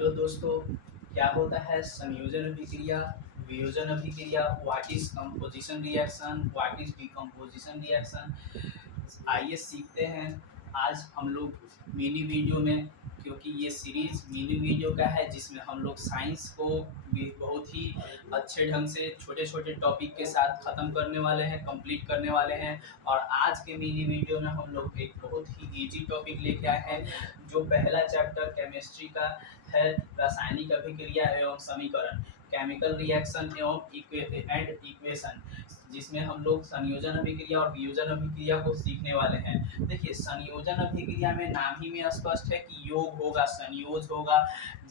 Hello दोस्तों, क्या होता है संयोजन अभिक्रिया, वियोजन अभिक्रिया, what is composition reaction, what is decomposition reaction. आइए सीखते हैं। आज हम लोग मिनी वीडियो में, क्योंकि ये सीरीज मिनी वीडियो का है जिसमें हम लोग साइंस को भी बहुत ही अच्छे ढंग से छोटे छोटे टॉपिक के साथ ख़त्म करने वाले हैं, कंप्लीट करने वाले हैं। और आज के मिनी वीडियो में हम लोग एक बहुत ही इजी टॉपिक लेके आए हैं, जो पहला चैप्टर केमिस्ट्री का है, रासायनिक अभिक्रिया एवं समीकरण, केमिकल रिएक्शन एंड इक्वेशन, जिसमें हम लोग संयोजन अभिक्रिया और वियोजन अभिक्रिया को सीखने वाले हैं। देखिए, संयोजन अभिक्रिया में नाम ही में स्पष्ट है कि योग होगा, संयोज होगा।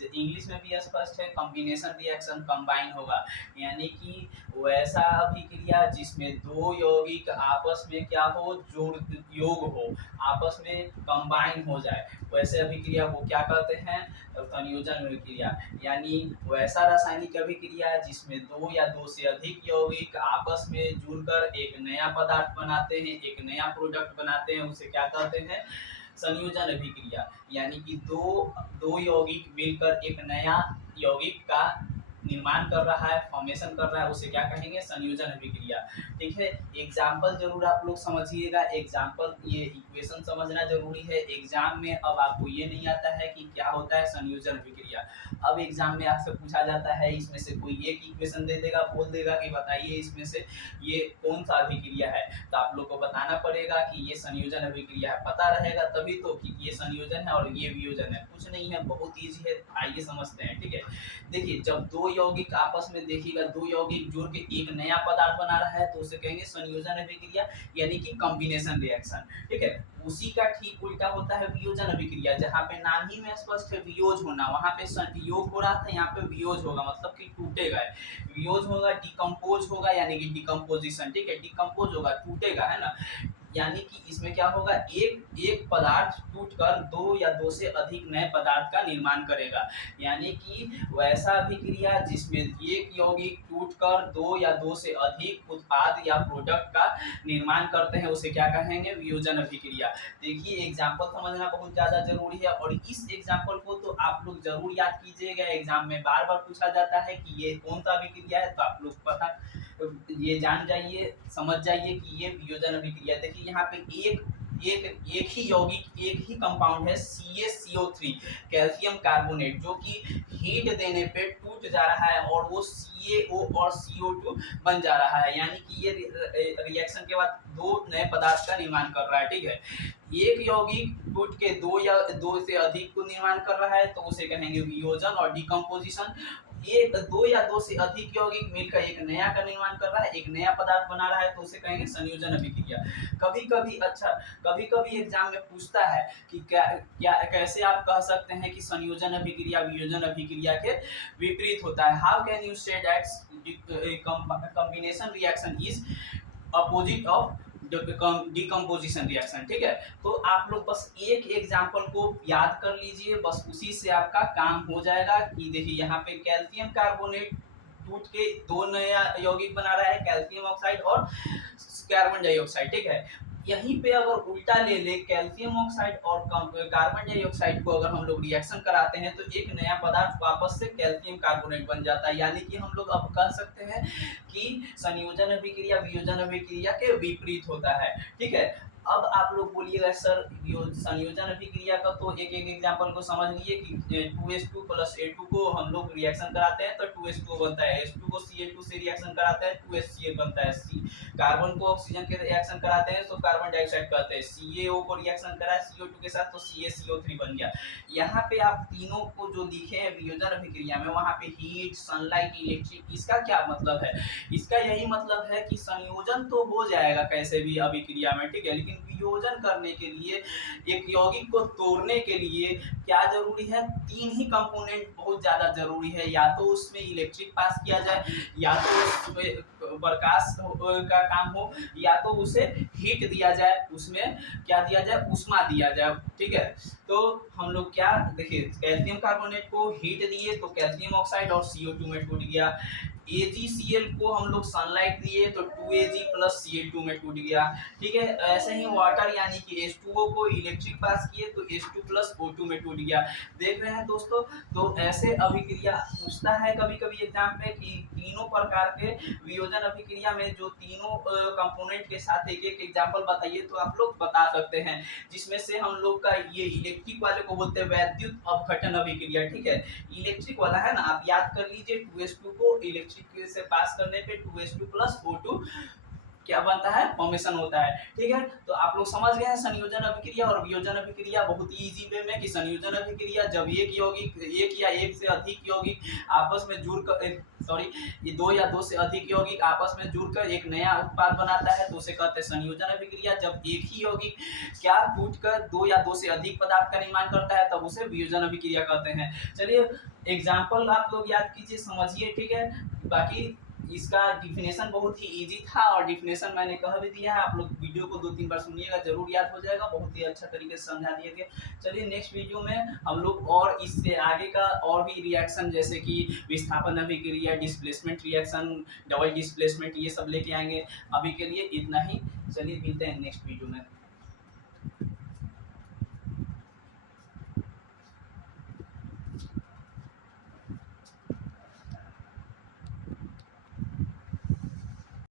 इंग्लिश में भी स्पष्ट है, कॉम्बिनेशन रिएक्शन, कंबाइन होगा। यानी कि वैसा अभिक्रिया जिसमें दो यौगिक आपस में क्या हो, जोड़ योग हो, आपस में कंबाइन हो जाए, वैसे अभिक्रिया को क्या कहते हैं, संयोजन अभिक्रिया। यानी वैसा रासायनिक अभिक्रिया जिसमें दो या दो से अधिक यौगिक आपस में जुड़कर एक नया पदार्थ बनाते हैं, एक नया प्रोडक्ट बनाते हैं, उसे क्या कहते हैं, संयोजन अभिक्रिया। यानी कि दो दो यौगिक मिलकर एक नया यौगिक का निर्माण कर रहा है, फॉर्मेशन कर रहा है, उसे क्या कहेंगे, संयोजन अभिक्रिया। ठीक है, एग्जाम्पल जरूर आप लोग समझिएगा। एग्जाम्पल, ये इक्वेशन समझना जरूरी है एग्जाम में। अब आपको ये नहीं आता है कि क्या होता है संयोजन अभिक्रिया, अब एग्जाम में आपसे पूछा जाता है, इसमें से कोई एक इक्वेशन दे देगा, बोल देगा कि बताइए इसमें से ये कौन सा अभिक्रिया है, तो आप लोग को बताना पड़ेगा कि ये संयोजन अभिक्रिया है। पता रहेगा तभी तो कि ये संयोजन है और ये वियोजन है। कुछ नहीं है, बहुत ईजी है, आइए समझते हैं। ठीक है, देखिए, जब दो यौगिक आपस में, देखिएगा, दो यौगिक जुड़ के एक नया पदार्थ बना रहा है तो उसे कहेंगे संयोजन अभिक्रिया, यानी कि कॉम्बिनेशन रिएक्शन। ठीक है, उसी का ठीक उल्टा होता है वियोजन अभिक्रिया, जहाँ पे नाम ही में स्पष्ट है वियोज होना, वहाँ पे योग हो रहा था, यहाँ पे वियोज होगा, मतलब कि टूटेगा। वियोज होगा, डिकम्पोज होगा, यानी कि डिकम्पोजिशन। ठीक है, डिकम्पोज होगा, टूटेगा, है ना। यानी कि इसमें क्या होगा, एक एक पदार्थ टूटकर दो या दो से अधिक नए पदार्थ का निर्माण करेगा। यानी कि वैसा अभिक्रिया जिसमें एक यौगिक टूटकर दो या दो से अधिक उत्पाद या प्रोडक्ट का निर्माण करते हैं, उसे क्या कहेंगे, वियोजन अभिक्रिया। देखिए, एग्जाम्पल समझना बहुत ज़्यादा जरूरी है, और इस एग्जाम्पल को तो आप लोग जरूर याद कीजिएगा। एग्जाम में बार बार पूछा जाता है कि ये कौन सा अभिक्रिया है, तो आप लोग पता ये जान जाइए, समझ जाइए कि ये वियोजन अभिक्रिया। देखिए, यहाँ पे एक ही यौगिक, एक ही कंपाउंड है, CaCO3, कैल्शियम कार्बोनेट, जो कि हीट देने पे टूट जा रहा है और वो CaO और CO2 बन जा रहा है। यानी कि ये रिएक्शन के बाद दो नए पदार्थ का निर्माण कर रहा है। ठीक है, एक यौगिक टूट के दो या दो से अधिक को निर्माण कर रहा है तो उसे कहेंगे वियोजन और डिकम्पोजिशन। एक दो या दो से अधिक यौगिक मिलकर एक नया का निर्माण कर रहा है, एक नया पदार्थ बना रहा है, तो उसे कहेंगे संयोजन अभिक्रिया। कभी कभी, अच्छा, कभी कभी एग्जाम में पूछता है कि क्या क्या कैसे आप कह सकते हैं कि संयोजन अभिक्रिया वियोजन अभिक्रिया के विपरीत होता है। How can you say that combination reaction is opposite of decomposition reaction. ठीक है, तो आप लोग बस एक एग्जाम्पल को याद कर लीजिए, बस उसी से आपका काम हो जाएगा। कि देखिए, यहाँ पे कैल्शियम कार्बोनेट टूट के दो नया यौगिक बना रहा है, कैल्शियम ऑक्साइड और कार्बन डाइऑक्साइड। ठीक है, यहीं पे अगर उल्टा ले ले, कैल्शियम ऑक्साइड और कार्बन डाइऑक्साइड को अगर हम लोग रिएक्शन कराते हैं तो एक नया पदार्थ वापस से कैल्शियम कार्बोनेट बन जाता है। यानी कि हम लोग अब कह सकते हैं कि संयोजन अभिक्रिया वियोजन अभिक्रिया के विपरीत होता है। ठीक है, अब आप लोग बोलिएगा सर, संयोजन अभिक्रिया का तो एक एक एग्जाम्पल को समझ लीजिए कि 2H2 + A2 को हम लोग रिएक्शन कराते हैं तो 2H2 बनता है, H2 को Ca2 से रिएक्शन कराते हैं 2HCl बनता है, कार्बन को ऑक्सीजन के रिएक्शन कराते हैं तो कार्बन डाइऑक्साइड कहते हैं, CaO को रिएक्शन कराए CO2 के साथ तो CaCO3 बन गया। यहाँ पे आप तीनों को जो लिखे हैं वियोजन अभिक्रिया में, वहाँ पे हीट, सनलाइट, इलेक्ट्रिक, इसका क्या मतलब है, इसका यही मतलब है कि संयोजन तो हो जाएगा कैसे भी अभिक्रिया में। ठीक है, लेकिन वियोजन करने के लिए, एक यौगिक को तोड़ने के लिए क्या जरूरी है, तीन ही कंपोनेंट बहुत ज्यादा जरूरी है। या तो उसमें इलेक्ट्रिक पास किया जाए, या तो उसमें प्रकाश का काम हो, या तो उसे हीट दिया जाए, उसमें क्या दिया जाए, उष्मा दिया जाए। ठीक है, तो हम लोग क्या, देखिए, कैल्शियम कार्बोनेट को हीट दिए तो कैल्शियम ऑक्साइड और CO2 में टूट गया। AgCl को हम लोग सनलाइट दिए तो 2Ag प्लस Cl2 में टूट गया। ठीक है, ऐसे ही वाटर यानी कि H2O को इलेक्ट्रिक पास किए तो H2 प्लस O2 में टूट गया। देख रहे हैं दोस्तों, तो ऐसे अभिक्रिया पूछता है कभी कभी एग्जाम पे कि तीनों प्रकार के वियोजन अभिक्रिया में जो तीनों कंपोनेंट के साथ एक एक एग्जाम्पल बताइए, तो आप लोग बता सकते हैं। जिसमें से हम लोग का ये इलेक्ट्रिक वाले को बोलते हैं वैद्युत अपघटन अभिक्रिया। ठीक है, इलेक्ट्रिक वाला है ना, आप याद कर लीजिए 2s2 को इलेक्ट्रिक से पास करने पे 2s2 प्लस O2 क्या बनता है, फॉर्मेशन होता है। ठीक है, तो आप लोग समझ गए हैं संयोजन अभिक्रिया और वियोजन अभिक्रिया बहुत ही इजी वे में कि संयोजन अभिक्रिया जब एक यौगिक एक या एक से अधिक यौगिक आपस में जुड़कर ये दो या दो से अधिक यौगिक आपस में जुड़कर एक नया उत्पाद बनाता है तो उसे कहते हैं संयोजन अभिक्रिया। जब एक ही यौगिक क्या टूटकर दो या दो से अधिक पदार्थ का निर्माण करता है तब उसे वियोजन अभिक्रिया कहते हैं। चलिए एग्जाम्पल आप लोग याद कीजिए, समझिए। ठीक है, बाकी इसका डिफिनेशन बहुत ही इजी था और डिफिनेशन मैंने कह भी दिया है, आप लोग वीडियो को 2-3 बार सुनिएगा, जरूर याद हो जाएगा। बहुत ही अच्छा तरीके से समझा दिया गया। चलिए नेक्स्ट वीडियो में हम लोग और इससे आगे का और भी रिएक्शन जैसे कि विस्थापन अभिक्रिया, डिस्प्लेसमेंट रिएक्शन, डबल डिस्प्लेसमेंट, ये सब लेके आएंगे। अभी के लिए इतना ही, चलिए मिलते हैं नेक्स्ट वीडियो में।